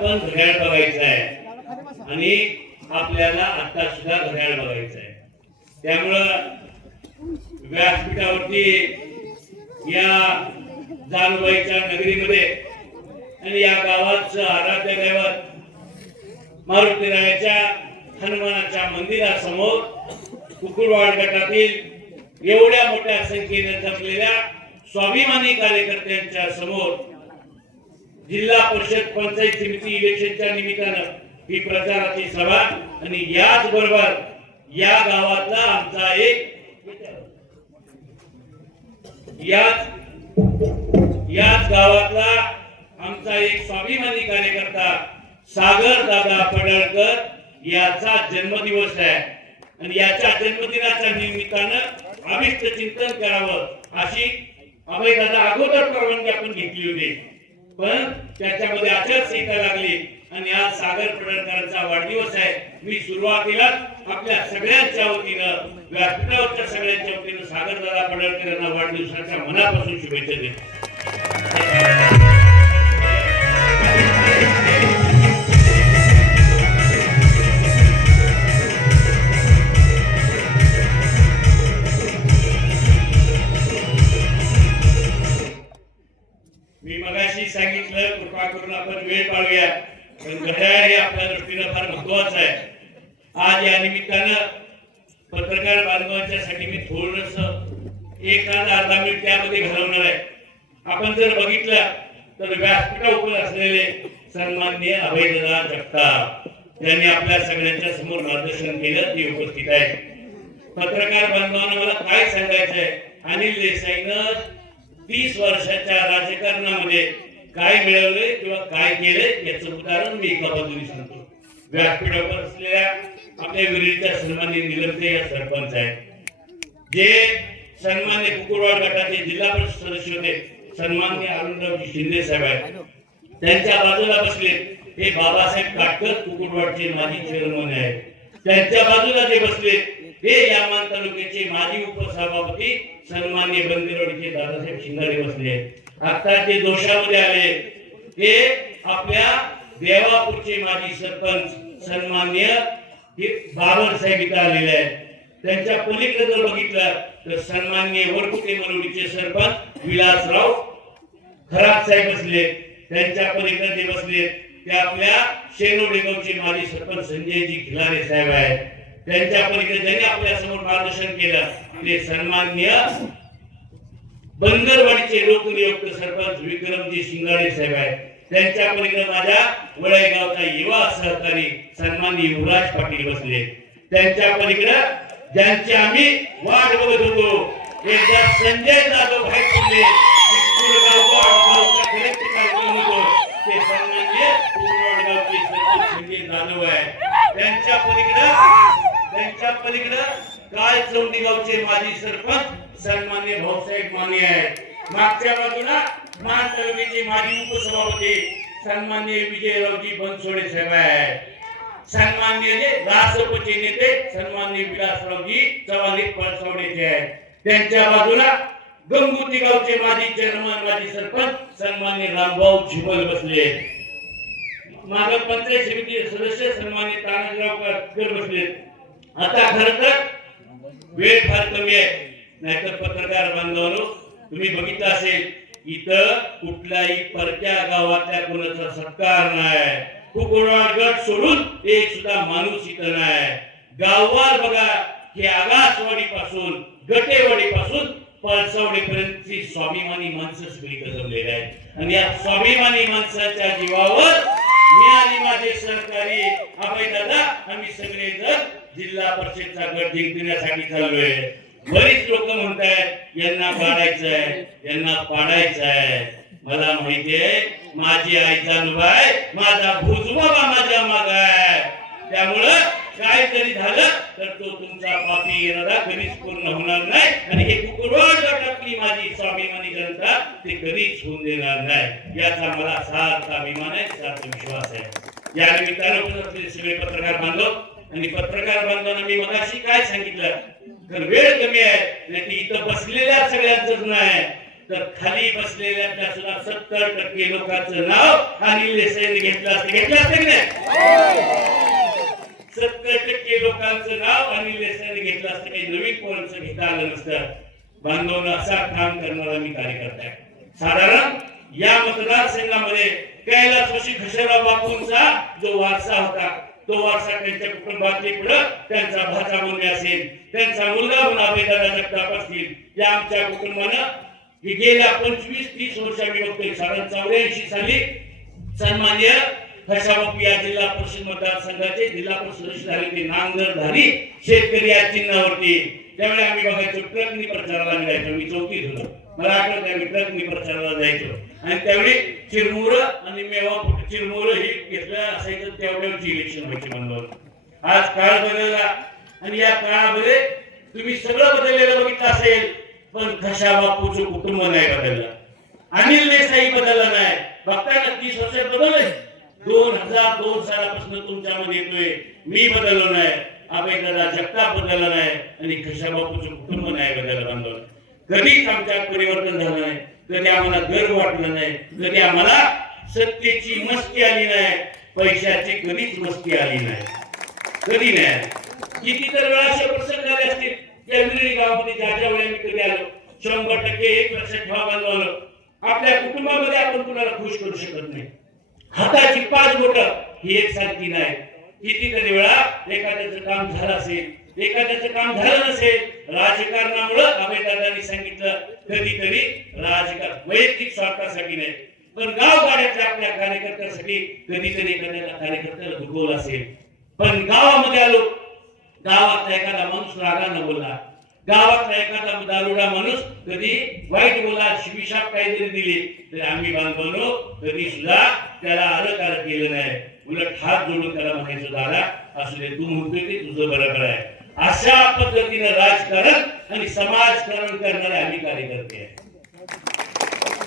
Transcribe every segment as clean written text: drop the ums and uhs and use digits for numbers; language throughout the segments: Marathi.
पण घड्याळ बघायचं आहे आणि आपल्याला आता सुद्धा घड्याळ बघायचं आहे. त्यामुळं व्यासपीठावरती या जानुबाईच्या नगरीमध्ये आणि या गावाचं आराध्य दैवत मारुतीरायाच्या हनुमानाच्या मंदिरासमोर कुकुरवाड गटातील एवढ्या मोठ्या संख्येने जमलेल्या स्वाभिमानी कार्यकर्त्यांच्या समोर जिल्हा परिषद पंचायत समिती इलेक्शनच्या निमित्तानं ही प्रचाराची सभा आणि याच बरोबर या गावातला आमचा एक स्वाभिमानी कार्यकर्ता सागर दादा पडळकर याचा जन्मदिवस आहे आणि याच्या जन्मदिनाच्या निमित्तानं अभिष्ट चिंतन करावं अशी अभय दादा अगोदर परवानगी आपण घेतली होती, पण त्याच्यामध्ये आचारसंहिता लागली आणि आज सागर पडळकरांचा वाढदिवस आहे. मी सुरुवातीला आपल्या सगळ्यांच्या वतीनं व्यासपीठावरच्या सगळ्यांच्या वतीनं सागर दादा पडळकर यांना वाढदिवसाच्या मनापासून शुभेच्छा देतो. मी मगाशी सांगितलं कृपा करून आपण वेळ पाळूया, पण घड्याळ हे आपल्या दृष्टीनं फार महत्वाचं आहे. आज या निमित्तानं पत्रकार बांधवांच्यासाठी मी थोडस एक तास अर्धा मिनिट त्यामध्ये घालवणार आहे. आपण जर बघितलं तर व्यासपीठावर असलेले सन्माननीय अभयदादा जगताप यांनी आपल्या सगळ्यांच्या समोर मार्गदर्शन केलं, ते उपस्थित आहे. पत्रकार बांधवांना मला काय सांगायचंय, अनिल देसाईनं 30 वर्षाच्या राजकारणामध्ये काय मिळवले किंवा काय केले याचं उदाहरण मी एका बाजूने सांगतो. व्यासपीठावर असलेल्या आपल्या विरोधीच्या सन्माननीय निलमते या सरपंच आहेत, जे सन्मान्य कुकुरवाड गटाचे जिल्हा परिषद सदस्य होते सन्मान्य अरुणरावजी शिंदे साहेब आहेत. त्यांच्या बाजूला बसले हे बाबासाहेब काटकर कुकुरवाडचे माजी चेअरमन आहेत. त्यांच्या बाजूला जे बसले हे यामान तालुक्याचे माजी उपसभापती सन्मान्य बंदिरवाडीचे दादासाहेब शिंगाडे बसले. आता ते दोषामध्ये आले ते आपल्या देवापूरचे माजी सरपंच सन्मान्य बाबर साहेब इथं आलेले आहेत. त्यांच्या पलीकडे जर बघितलं तर सन्मान्य वरकुटे मरोडीचे सरपंच विलासराव खरात साहेब बसले. त्यांच्या पलीकडे जे बसले ते आपल्या शेनोडेगावचे माजी सरपंच संजयजी खिलारे साहेब आहेत. त्यांच्या पलीकडे ज्यांनी आपल्या समोर मार्गदर्शन केलं ते सन्मान्य बंदरवाडीचे लोकनियुक्त सरपंच विक्रमजी शिंगाडे साहेब आहेत. त्यांच्या पलीकडे माझ्या वळेगावचा युवा सहकारी सन्मान्य युवराज पाटील बसले. त्यांच्या पलीकडे ज्यांची आम्ही वाट बघत होतो एकदा संजय जाधव बाहेर पडले ते सन्मान्य कुकुरवाडगावचे सरपंच संजय जाधव आहे. त्यांच्या पलीकडे काय चौंडीगावचे माजी सरपंच सन्मान्य भाऊसाहेब माने आहेत. मागच्या बाजूला मान तालुक्याचे माजी उपसभापती सन्मान्य विजयरावजी बनसोडे साहेब आहेत. सन्मान्य रासपचे नेते सन्मान्य विलासरावजी चव्हाण पळसवडेचे आहेत. त्यांच्या बाजूला गंगुती गावचे माजी चेअरमन माजी सरपंच सन्मान्य रामभाऊ झिबल बसले. माग पंचायत समिती सदस्य सन्मान्य तानाजीराव कर बसले. आता खरं तर वेळ फार कमी आहे, नाहीतर पत्रकार बांधवांनो तुम्ही बघितलं असेल इथं कुठल्याही परक्या गावातल्या कोणाचा सत्कार नाही. कुकुरवाड गट सोडून एक सुद्धा माणूस इथं नाही. गाववार बघा की आगासवाडी पासून गटेवाडी पासून पळसवडी पर्यंतची स्वाभिमानी माणसं सगळी जमलेली आहेत आणि या स्वाभिमानी माणसाच्या जीवावर मी आणि माझे सहकारी अभयदादा आम्ही सगळे जण जिल्हा परिषदचा गट जिंकण्यासाठी चाललोय. बरीच लोक म्हणतात यांना काढायचं आहे यांना पाडायचं आहे. मला माहिती आहे माझी आई जानुबाई, माझा भुजबाबा माझ्या माग आहे. त्यामुळं काय जरी झालं तर तो तुमचा पापी इरादा कधीच पूर्ण होणार नाही आणि हे कुकुरवाड गटातली माझी स्वाभिमानी जनता ते कधीच होऊन देणार नाही. याचा मला सार्थ अभिमान आहे, सार्थ विश्वास आहे. या निमित्तानं उपस्थित सगळे पत्रकार बांधव आणि पत्रकार बांधवांना मी मगाशी काय सांगितलं, तर वेळ कमी आहे, नाही की इथं बसलेल्या सगळ्यांचंच नाही तर खाली बसलेल्या सुद्धा 70% लोकांचं नाव अनिल देसाईंनी घेतलं असतं की नाही? 70% लोकांचं नाव अनिल देसाईंनी घेतलं असतं, काही नवीन कोणाचं घेता आलं नसतं. बांधवनं असा काम करणारा मी कार्यकर्ता आहे. साधारण या मतदारसंघामध्ये कैलासवासी खशेराव बापूंचा जो वारसा होता तो वारसा त्यांच्या कुटुंबातली पुढं त्यांचा भाचा मुलगा असेल, त्यांचा मुलगा म्हणून अभयदादा जगताप असतील. या आमच्या कुटुंबानं गेल्या 25-30 वर्ष मी बघतोय. साधारण 84 साली सन्मान्य खशाबापू या जिल्हा परिषद मतदारसंघाचे जिल्हा परिषद सदस्य झाले ते नांगरधारी शेतकरी या चिन्हावरती. त्यावेळी आम्ही बघायचो ट्रकनी प्रचाराला जायचो. मी चौकीत होतो, मला आठवत आहे मी ट्रकनी प्रचाराला जायचो आणि त्यावेळी चिरमुर आणि मेवा चिरमुर हे घेतलं असायचं. तेवढ्यावरची इलेक्शन व्हायची बंदवर. आज काळ बदलला आणि या काळामध्ये तुम्ही सगळं बदललेलं बघितलं असेल, पण खशाबापूचं कुटुंब नाही बदललं, अनिल देसाई बदलला नाही. बघताना 30 वर्षात बदलले. 2002 सालापासून तुमच्यामध्ये येतोय, मी बदललो नाही, अभयदादा जगताप बदलला नाही आणि खशाबापूचं कुटुंब नाही बदललं. बांधव कधीच आमच्यात परिवर्तन झालं नाही, कधी आम्हाला गर्व वाटला नाही, कधी आम्हाला सत्तेची मस्ती आली नाही, पैशाची कधीच मस्ती आली नाही, कधी नाही. कितीतर वेळा असे प्रसंग झाले असतील त्या विरळी गावामध्ये ज्या वेळेला मी कधी आलो. 100% एक लक्षात ठेवा बांधवांनो, आपल्या कुटुंबामध्ये आपण कुणाला खुश करू शकत नाही. हाताची 5 बोटं ही एकसारखी नाही. कितीतरी वेळा एखाद्याचं काम झालं असेल, एखाद्याचं काम झालं नसेल, राजकारणामुळे अभयदादांनी सांगितलं कधीतरी राजकारण वैयक्तिक स्वार्थासाठी नाही, पण गाव गाड्यातल्या आपल्या कार्यकर्त्यासाठी कधीतरी एखाद्याला कार्यकर्त्याला दुखवलं असेल. पण गावामध्ये आलो, गावातला एखादा माणूस रागानं बोलला, गावातला एखादा दारुडा माणूस कधी वाईट बोला, शिविशाप काहीतरी दिली तर आम्ही बांधवनो कधी सुद्धा त्याला अलकार केलं नाही. उलट हात जोडून त्याला म्हणायचं दादा असू दे, तू म्हणतोय की तुझं बरोबर आहे. अशा पद्धतीनं राजकारण आणि समाजकारण करणारे आम्ही कार्यकर्ते आहे.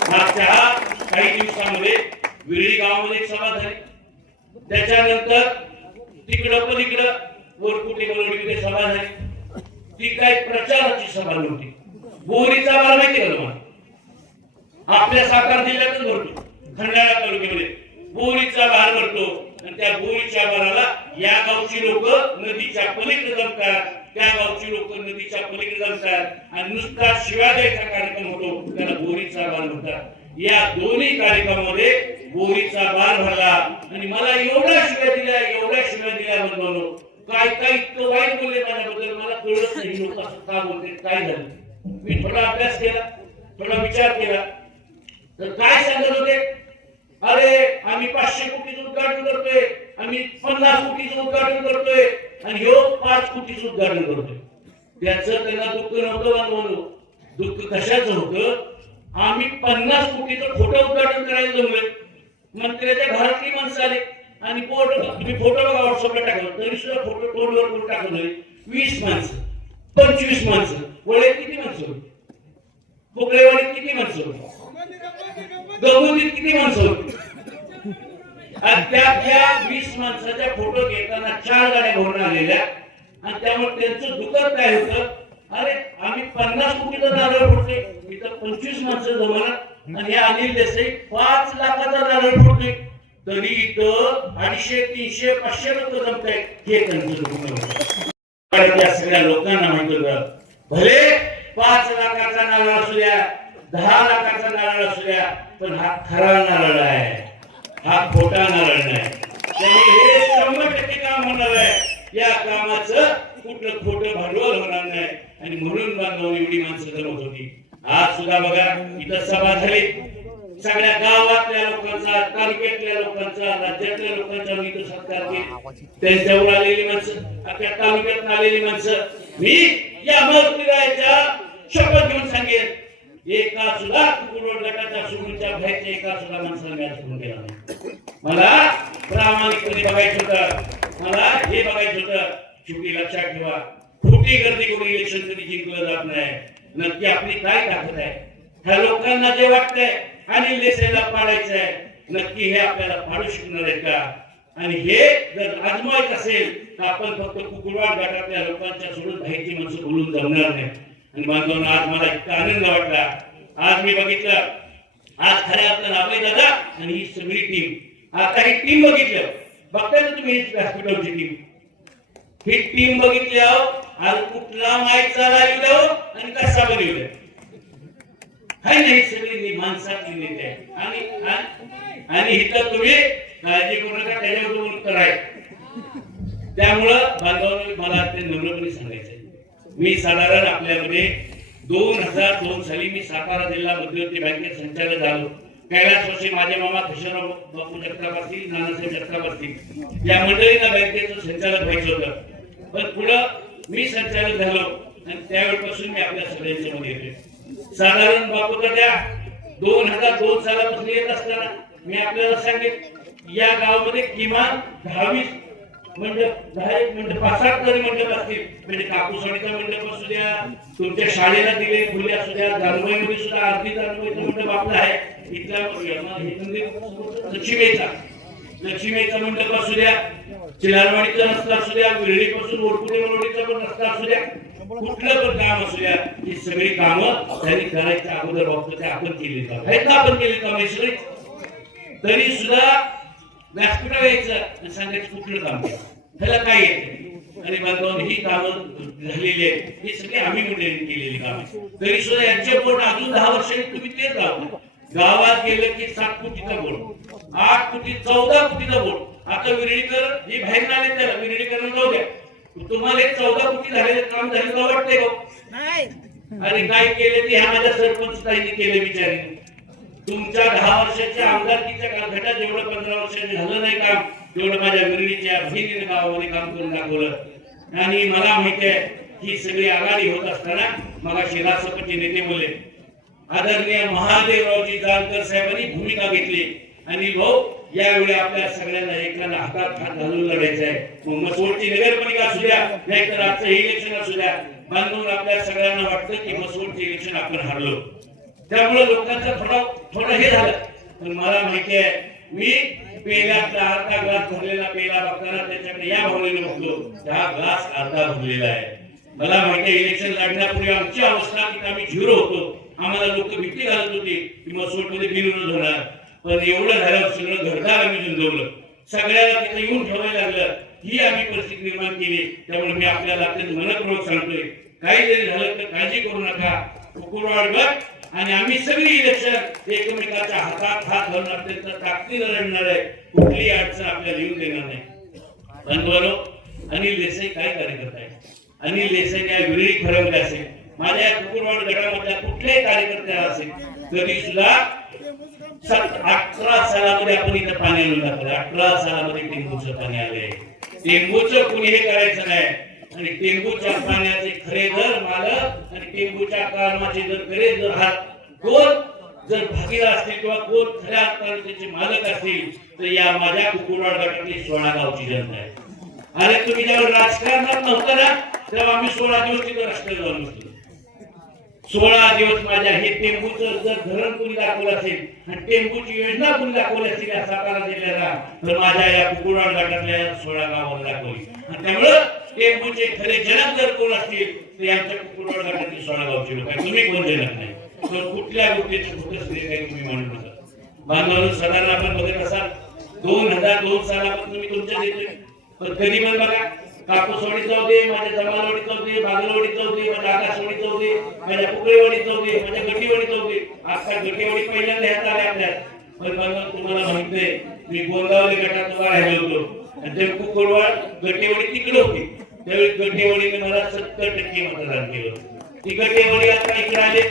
मागच्या काही दिवसामध्ये विरळी गावामध्ये एक सभा झाली, त्याच्यानंतर तिकडं पलीकडं वरकुटे बरोडी सभा झाली. ती काही प्रचाराची सभा नव्हती. बोरीचा बार माहिती का तुम्हाला? आपल्या सातारा जिल्ह्यातच भरतो, खंडाळा तालुक्यामध्ये बोरीचा बार भरतो आणि त्या बोरीच्या बाराला या गावची लोक नदीच्या पलीकडे जमतात, त्या गावची लोक नदीच्या पलीकडे जमतात आणि नुसता शिव्या द्यायचा कार्यक्रम होतो, त्याला बोरीचा बार म्हणतात. या दोन्ही कार्यक्रमामध्ये बोरीचा बार भरला आणि मला एवढ्या शिव्या दिल्या म्हणतो, काय काय इतकं वाईट बोलले माझ्याबद्दल मला कळत नाही. लोक असं का बोलते, काय झालं? मी थोडा अभ्यास केला, थोडा विचार केला तर काय सांगत होते, अरे आम्ही 500 कोटीचं उद्घाटन करतोय, आम्ही 50 कोटीचं उद्घाटन करतोय आणि ह्यो 5 कोटीचं उद्घाटन करतोय. त्याचं त्यांना दुःख नव्हतं बांधवांनो. दुःख कशाचं होतं? आम्ही 50 कोटीचं खोटं उद्घाटन करायला जमलोय. मंत्र्याच्या घरातली माणसं आले आणि तुम्ही फोटो बघा व्हॉट्सअपला टाकला तरी सुद्धा फोटो टोलवर करून टाकलं. 20 माणसं, 25 माणसं, वळे किती माणसं होती, पोकळेवाडीत किती माणसं होती, गवंडीत किती माणसं होती. आणि त्या 20 माणसाच्या फोटो घेताना 4 गाड्या भरून आलेल्या आणि त्यामुळे त्यांचं दुःख काय होतं, अरे आम्ही 50 कोटीचा नारळ फोडतोय, इथं 25 माणसं जमणार आणि अनिल देसाई 5 लाखाचा नारळ फोडतोय, तरी इथं 250, 300, 500 लोक जमतायत. हे त्यांचं दुःख. या सगळ्या लोकांना माहिती होतं, भले 5 लाखाचा नारळ असू द्या, 10 लाखाचा नारळ असू द्या, पण हा खरा नारळ आहे, हा खोटा नारळ नाही. त्यामुळे हे 100% काम होणार आहे. या कामाचं कुठलं खोटं भांडवल होणार नाही आणि म्हणून बांधव एवढी माणसं जमत होती. आज सुद्धा बघा इथं सभा झाली, सगळ्या गावातल्या लोकांचा, तालुक्यातल्या लोकांचा, राज्यातल्या लोकांचा मी तो सत्कार केला. त्यांच्यावर आलेली माणसं, अख्ख्या तालुक्यात आलेली माणसं, मी या मूर्तिरायाच्या शपथ घेऊन सांगेन एका सुद्धा कुकुरवाड गटाच्या सोडूनच्या बाहेरच्या एका सुद्धा माणसाला मी आज फोन केला नाही. मला प्रामाणिकपणे बघायचं होतं, मला हे बघायचं होतं. शेवटी लक्षात ठेवा, खोटी गर्दी करून इलेक्शन कधी जिंकलं जात नाही. नक्की आपली काय ताकद आहे, ह्या लोकांना जे वाटतंय आणि लेसेला पाडायचं आहे, नक्की हे आपल्याला पाडू शकणार आहे का? आणि हे जर आजमायचं असेल तर आपण फक्त कुकुरवाड गटातल्या लोकांच्या सोडून बाहेरची माणसं बोलून जमणार नाही. आणि बांधवांना आज मला इतका आनंद वाटला. आज मी बघितलं, आज खऱ्या अर्थानं आपले दादा आणि ही सगळी टीम, आता ही टीम बघितलं, बघताय ना तुम्ही हॉस्पिटलची टीम, ही टीम बघितली आज कुठला माईकचा लाईव्ह द्यावं आणि कसा बनवलं हाय नाही, सगळी माणसातली नेते आणि इथं तुम्ही काळजी करू नका, त्याच्यावर उत्तर आहे. त्यामुळं बांधवांना मला ते नम्रपणे सांगायचंय, मी साधारण आपल्यामध्ये 2002 साली मी सातारा जिल्हा मध्यवर्ती बँकेत संचालक झालो. कैलासवासी माझे मामा खुशाराव बापू जगताप असतील, नानासाहेब जगताप असतील, या मंडळीला बँकेचं संचालक व्हायचं होतं. पण पुढं मी संचालक झालो आणि त्यावेळेपासून मी आपल्या सगळ्यांच्या मध्ये येतोय. साधारण बापूचा त्या 2002 सालापासून येत असताना मी आपल्याला सांगेन, या गावामध्ये किमान 10-20 मंडप, 5-7 तरी मंडप असतील. म्हणजे कापूसवाडीचा मंडप असू द्या, तुमच्या शाळेला दिले फुले असू द्या, जानवाईमध्ये सुद्धा आरती जानवाईचा मंडप आपला आहे. इथला लक्ष्मीचा मंडप असू द्या, चिलारवाडीचा रस्ता असू द्या, विरळीपासून ओरकुटेवाडीचा पण रस्ता असू द्या, कुठलं पण काम असू द्या, ही सगळी कामं त्यांनी करायच्या अगोदर बघतो आपण केली आहेत ना, आपण केली काम सगळी. तरी सुद्धा व्यासपीठावर यायचं आणि सांगायचं कुठलं काम त्याला काय येते. आणि बांधवांनी ही कामं झालेली आहेत, ही सगळी आम्ही मंडळींनी केलेली काम. तरी सुद्धा यांचे बोर्ड अजून 10 वर्षांनी तुम्ही तेच राहतो. गावात गेलं की 7 कोटीचा बोर्ड, 8 कोटी, 14 कोटीचा बोर्ड. आता विरळीकर जे बाहेर आले त्याला विरळीकर जाऊ द्या, तुम्हाला 14 कोटी झालेले काम झाले का वाटते नाही? आणि काय केले ते ह्या माझ्या सरपंच ताईंनी केले बिचारी. तुमच्या 10 वर्षाच्या आमदारकीच्या काळात जेवढं 15 वर्षाचे झालं नाही काम, तेवढं माझ्या विरळीच्या बहिणीने गावामध्ये काम करून दाखवलं. आणि मला माहिती आहे ही सगळी आघाडी होत असताना मगाशी राष्ट्रपती नेते बोलले, आदरणीय महादेवरावजी जानकर साहेबांनी भूमिका घेतली आणि भाऊ यावेळी आपल्या सगळ्यांना एकाला हातात हात घालून लढायचं आहे. मग मसवडची नगरपालिका असू द्या, नाहीतर आजचं इलेक्शन असू द्या, बांधून आपल्या सगळ्यांना वाटतं की मसवडचे इलेक्शन आपण हारलो. त्यामुळे लोकांचं थोडं हे झालं. पण मला माहिती आहे, मी पेल्यातला अर्धा ग्लास भरलेला पेला बघताना त्याच्याकडे या भावनेने बघतो, हा ग्लास अर्धा भरलेला आहे. मला माहिती आहे इलेक्शन लढण्यापूर्वी आमची अवस्था की आम्ही झिरो होतो. आम्हाला लोक भीती घालत होती की मसवडमध्ये बिनविरोध होणार. पण एवढं झालं, सगळं घरदार आम्ही झुंजवलं, सगळ्याला तिथे येऊन ठेवायला लागलं, ही आम्ही परिस्थिती निर्माण केली. त्यामुळे मी आपल्याला अत्यंत मनपूर्वक सांगतोय, काही जरी झालं तर काळजी करू नका. कुकुरवाड गट आणि आम्ही सगळी इलेक्शन एकमेकाच्या हातात हात घालून अत्यंत ताकदीने लढणार आहे. कुठलीही अडचण आपल्याला येऊन देणार नाही. बंधुओ, अनिल देसाई काय कार्यकर्ता आहे? अनिल देसाई या विरळी ठरवले असेल, माझ्या कुकुरवाड गटामधल्या कुठल्याही कार्यकर्त्याला असेल, तरी सुद्धा 18 सालामध्ये आपण इथं पाणी आणून दाखवलं. 18 सालामध्ये टेंबूचं पाणी आलंय. टेंबूचं कुणी हे करायचं नाही. आणि टेंबूच्या पाण्याचे खरे दर मालक आणि टेंबूच्या कामाचे दर खरे दर हा कोण जर भागीदार असतील किंवा कोण खऱ्या अर्थाने त्याचे मालक असतील तर या माझ्या कुकुरवाड गटातली 16 गावची जनता आहे. आणि तुम्ही जेव्हा राजकारणात नव्हता ना तेव्हा आम्ही 16 दिवस तिथं रस्त्यावर जाऊन बसलो. 16 दिवस माझ्या हे टेंबूचं जर धरण कोणी दाखवलं असेल आणि टेंबूची योजना कोणी दाखवली असेल या सातारा जिल्ह्याला, तर माझ्या या कुकुरवाड गटातल्या 16 गावाला दाखवली. आणि त्यामुळं टेंबूचे खरे जनक जर कोण असतील तर यांच्या कुकुरवाड गटातील 16 गावचे लोक आहेत. तुम्ही कोण जनक नाही, तर कुठल्या गोष्टीचं फोकस काही तुम्ही मांडू नका. बांधवांनो, साधारण आपण बघत असाल 2002 सालापासून मी तुमच्या देतोय. पण कधी पण बघा, कापूसवाडी जाऊ दे, माझ्या जमालवाडी जाऊ दे, बागलवाडी जाऊ दे, माझ्या आकाशवाडी जाऊ दे, माझ्या पुकळेवाडी जाऊ दे, माझ्या गटीवाडी जाऊ दे. आता गटीवाडी पहिल्यांदा ह्यात आले आपल्या. पण बांधव, तुम्हाला माहित आहे मी गोंदावली गटात उभा राहिलो होतो आणि ते कुकुरवाड गटीवाडी तिकडे होती. त्यावेळी गटीवाडीने मला 70% मतदान केलं. ती गटीवाडी आता इकडे आले.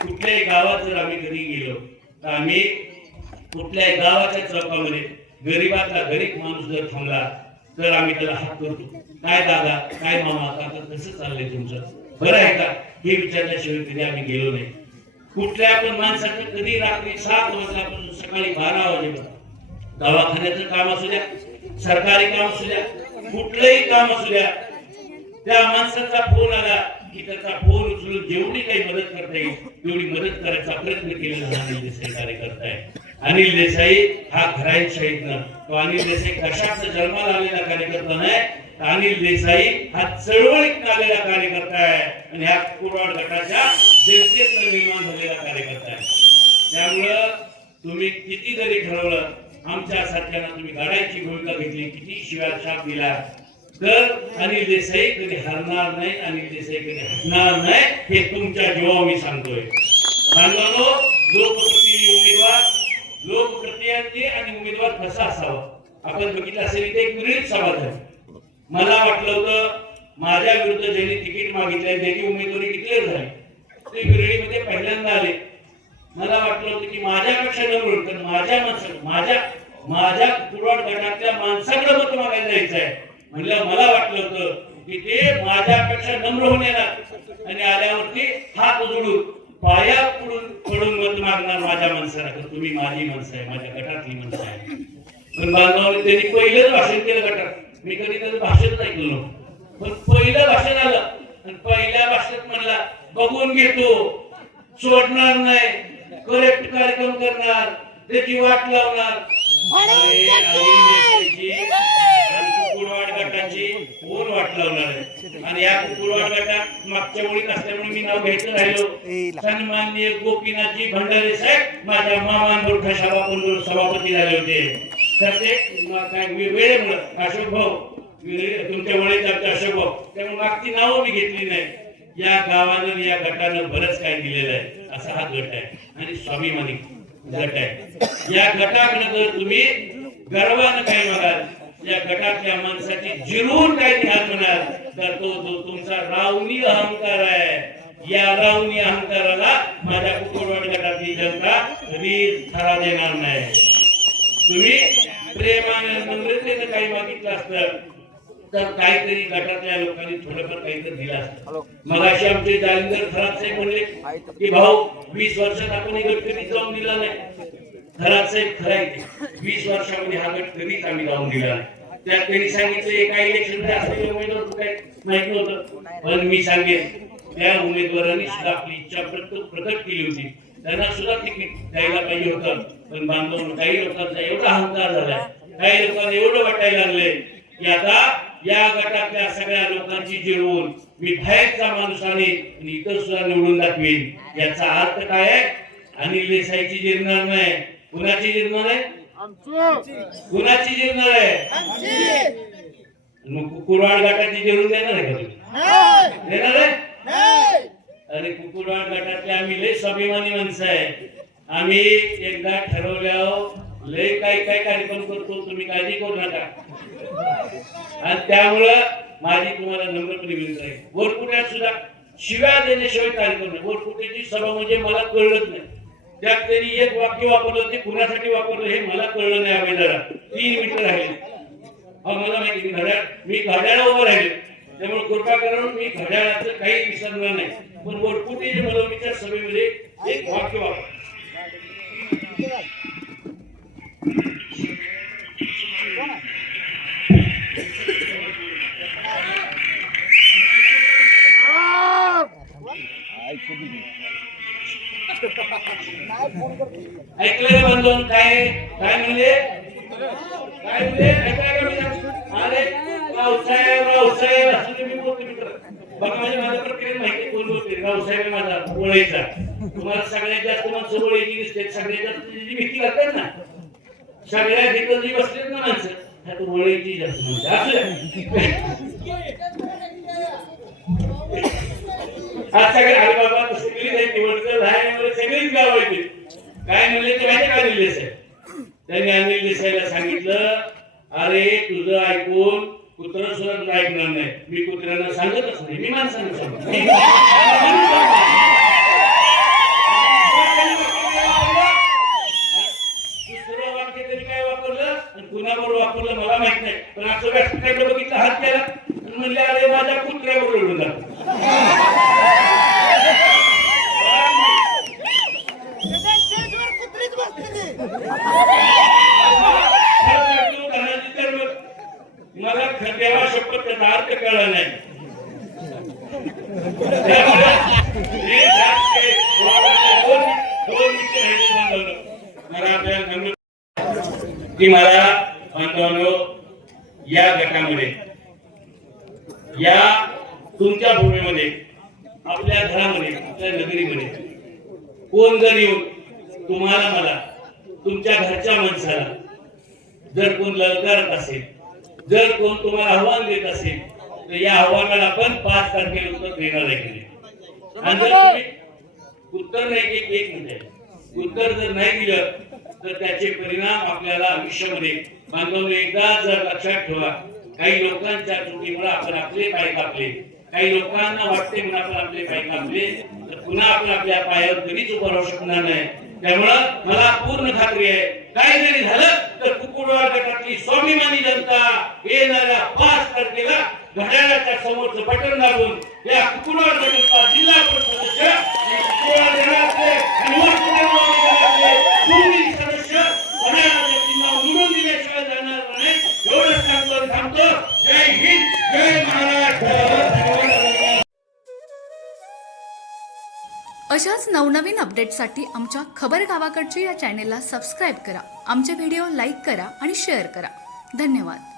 कुठल्याही गावात जर आम्ही घरी गेलो तर आम्ही कुठल्याही गावाच्या चौकामध्ये गरीबातला गरीब माणूस जर थांबला तर आम्ही त्याला हात करतो, काय दादा, काय मामा, काका, कसं चाललंय तुमचं, बरं आहे का, हे विचारल्याशिवाय कधी आम्ही गेलो नाही. कुठल्या पण माणसाचं कधी रात्री 7 वाजल्यापासून सकाळी 12 वाजेपर्यंत दवाखान्याचं काम असू द्या, सरकारी काम असू द्या, कुठलंही काम असू द्या, त्या माणसाचा फोन आला की त्याचा फोन उचलून जेवढी काही मदत करता येईल तेवढी मदत करायचा प्रयत्न केलेला अनिल देसाई कार्यकर्ता आहे. अनिल देसाई हा घराईशाहीतनं, तो अनिल देसाई कशाच जन्माला आलेला कार्यकर्ता नाही, अनिल देसाई हा चळवळीत आलेला कार्यकर्ता आहे आणि ह्या कुरवाड गटाच्या जनतेतनं निर्माण झालेला कार्यकर्ता आहे. त्यामुळं तुम्ही किती जरी ठरवलं, आमच्या सारख्यांना तुम्ही गाडायची भूमिका घेतली, किती शिवाय शाप दिला, तर अनिल देसाई कधी हरणार नाही, अनिल देसाई कधी हटणार नाही, हे तुमच्या जीवावर मी सांगतोय. बांधवांनो, लोकप्रतिनिधी उमेदवार, लोकप्रतिनिधी आणि उमेदवार कसा असावा आपण बघितलं असेल. इथे एक विरळीत सभा झाली. मला वाटलं होतं माझ्या विरुद्ध ज्यांनी तिकीट मागितलंय त्याची उमेदवारी डिक्लेअर झाली, ते विरळीमध्ये पहिल्यांदा आले. मला वाटलं होतं की माझ्यापेक्षा नम्र, तर माझ्या कुरवाड गटातल्या माणसाकडे मत मागायला जायचं आहे म्हणलं. मला वाटलं होतं की ते माझ्यापेक्षा नम्र होऊन येणार आणि आल्यावरती हात जोडून पाया पडून मत मागणार माझ्या माणसाला. तर तुम्ही माझी माणसं आहे, माझ्या गटातली माणसं आहे. पण बांधवांनी त्यांनी पहिलंच भाषण केलं गटात. मी कधी त्याचं भाषण ऐकलं, पण पहिलं भाषण आलं आणि पहिल्या भाषणात म्हणला बघून घेतो, सोडणार नाही, करेक्ट कार्यक्रम करणार, त्याची वाट लावणार. कुरवाड गटाची कोण वाट लावणार आहे? आणि या कुरवाड गटात मागच्या ओळीत असल्यामुळे मी नाव घ्यायचं राहिलो. सन्माननीय गोपीनाथजी भंडारे साहेब माझ्या मामांबरोबर सभापती झाले होते. तर ते काय वेळेमुळे अशोक भाऊ तुमच्या वळीत अशोक भाऊ, त्यामुळे मागची नावं मी घेतली नाही. या गावानं या गटानं बरंच काय दिलेलं आहे. असा हा गट आहे आणि स्वाभिमानी गट आहे. या गटाकडे जर तुम्ही गर्वानं काय म्हणाल, या गटातल्या माणसाची जिरून काय ध्यान म्हणाल, तर तो जो तुमचा रावणी अहंकार आहे, या रावणी अहंकाराला माझ्या कुरवाड गटातली जनता कधी थारा देणार नाही. तुम्ही प्रेमानं नम्रतेनं काही मागितलं असतं तर काहीतरी गटातल्या लोकांनी थोडंफार काहीतरी दिलं असतं. मग असे आमचे जालिंदर थरात साहेब म्हणले की भाऊ 20 वर्षात आपण गट कधीच जाऊन दिला नाही. थरात साहेब खराय, 20 वर्षामध्ये हा गट कधीच आम्ही जाऊन दिला नाही. त्यात त्यांनी सांगितले एका इलेक्शन असलेले उमेदवार काय माहित नव्हतं, पण मी सांगेन त्या उमेदवारांनी सुद्धा आपली इच्छा प्रकट केली होती, त्यांना सुद्धा तिकीट द्यायला पाहिजे होतं. पण बांधव काही लोकांचा एवढा अहंकार झालाय, काही लोकांना एवढं वाटायला लागले की आता या गटातल्या सगळ्या लोकांची जिरवून मी बाहेरचा माणूस आणि इतर सुद्धा निवडून दाखवीन. याचा अर्थ काय आहे? अनिल देसाईची जिरणार नाही. कुणाची जिरणार आहे? कुणाची जिरणार आहे? कुरवाड गटाची जिरून देणार आहे का? देणार आहे? अरे कुरवाड गटातले आम्ही लय स्वाभिमानी माणसं आहे. आम्ही एकदा ठरवल्यावर लय काय कार्यक्रम करतो, तुम्ही काळजी करू नका. आणि त्यामुळं माझी तुम्हाला नम्रपणे विनंती आहे, वरकुट्यात सुद्धा शिव्या देण्याशिवाय कार्यक्रम नाही. वरकुट्याची सभा म्हणजे मला कळलंच नाही. त्यात त्यांनी एक वाक्य वापरलं, ते कुणासाठी वापरलं हे मला कळलं नाही. आम्ही जरा 3 मिनिटं राहिले, मला माहिती मी घड्याळा उभं राहिले, त्यामुळे कृपा करून मी घड्याळाचं काही विसरणार नाही. पण वरकुटे मनोमीच्या सभेमध्ये एक वाक्य वापर ऐकलं बांधून काय काय म्हणले अरे रावसाहेब असं तुम्ही बोलतो मित्र. बघा माझ्या प्रक्रियेत माहिती कोण बोलते. रावसाहेब माझा ओळीचा. तुम्हाला सगळ्यात जास्त माणसं ओळीची दिसते, सगळ्यात जास्त जी भीती लागतात ना, सगळ्या ठिकाणी जी बसलेत ना माणसं, ह्या तो ओळीची जास्त म्हणजे आज सगळे आई बाबा सगळी निवडणूक सगळीच गाव येते. काय म्हणले ते माहिती का? अनिल देसाई. त्यांनी अनिल देसाईला सांगितलं, अरे तुझं ऐकून कुत्र सुद्धा तुझं ऐकणार नाही. मी कुत्र्यांना सांगतच नाही, मी माणसांना सांगतो. दुसरं वाक्य तरी काय वापरलं आणि कुणाबरोबर वापरलं मला माहित नाही, पण असं व्यासपीठाकडे बघितलं, हात केला आणि म्हणले अरे माझ्या कुत्र्याबरोबर उडून जातो. मला देवा शपथ त्याचा अर्थ कळला नाही. मला बांधवांनो, या गटामध्ये, या तुमच्या भूमीमध्ये, आपल्या घरामध्ये, आपल्या नगरीमध्ये कोण जर येऊन तुम्हाला, मला, तुमच्या घरच्या माणसाला जर कोण ललकारत असेल, जर कोण तुम्हाला आव्हान देत असेल, तर या आव्हानाला आपण 5 तारखेला उत्तर देणार आहे. आणि जर तुम्ही उत्तर नाही, एक मिनिट, उत्तर जर नाही दिलं तर त्याचे परिणाम आपल्याला आयुष्यामध्ये, बांधवांनो, एकदा जर लक्षात ठेवा, काही लोकांच्या चुकीमुळे आपण आपले पाय कापले, काही लोकांना वाटते म्हणून आपण आपले पाय कापले, तर पुन्हा आपण आपल्या पायावर कधीच उभं राहू शकणार नाही. त्यामुळं मला पूर्ण खात्री आहे, काय जरी झालं तर कुकुडवाड गटातली स्वाभिमानी जनता येणाऱ्या 5 तारखेला घड्याळाच्या समोरचं बटन दाबून या कुकुडवाड गटाचा जिल्हा परिषद सदस्य आणि कुकुडवाड गटाचे आणि दोन्ही सदस्य घड्याळाच्या चिन्हावर निवडून दिल्याशिवाय जाणार नाही. एवढंच सांगतो, थांबतो. जय हिंद, जय महाराष्ट्र. अशाच नवनवीन अपडेट्ससाठी आमच्या खबर गावाकडची या चॅनेलला सबस्क्राईब करा. आमचे व्हिडिओ लाईक करा आणि शेअर करा. धन्यवाद.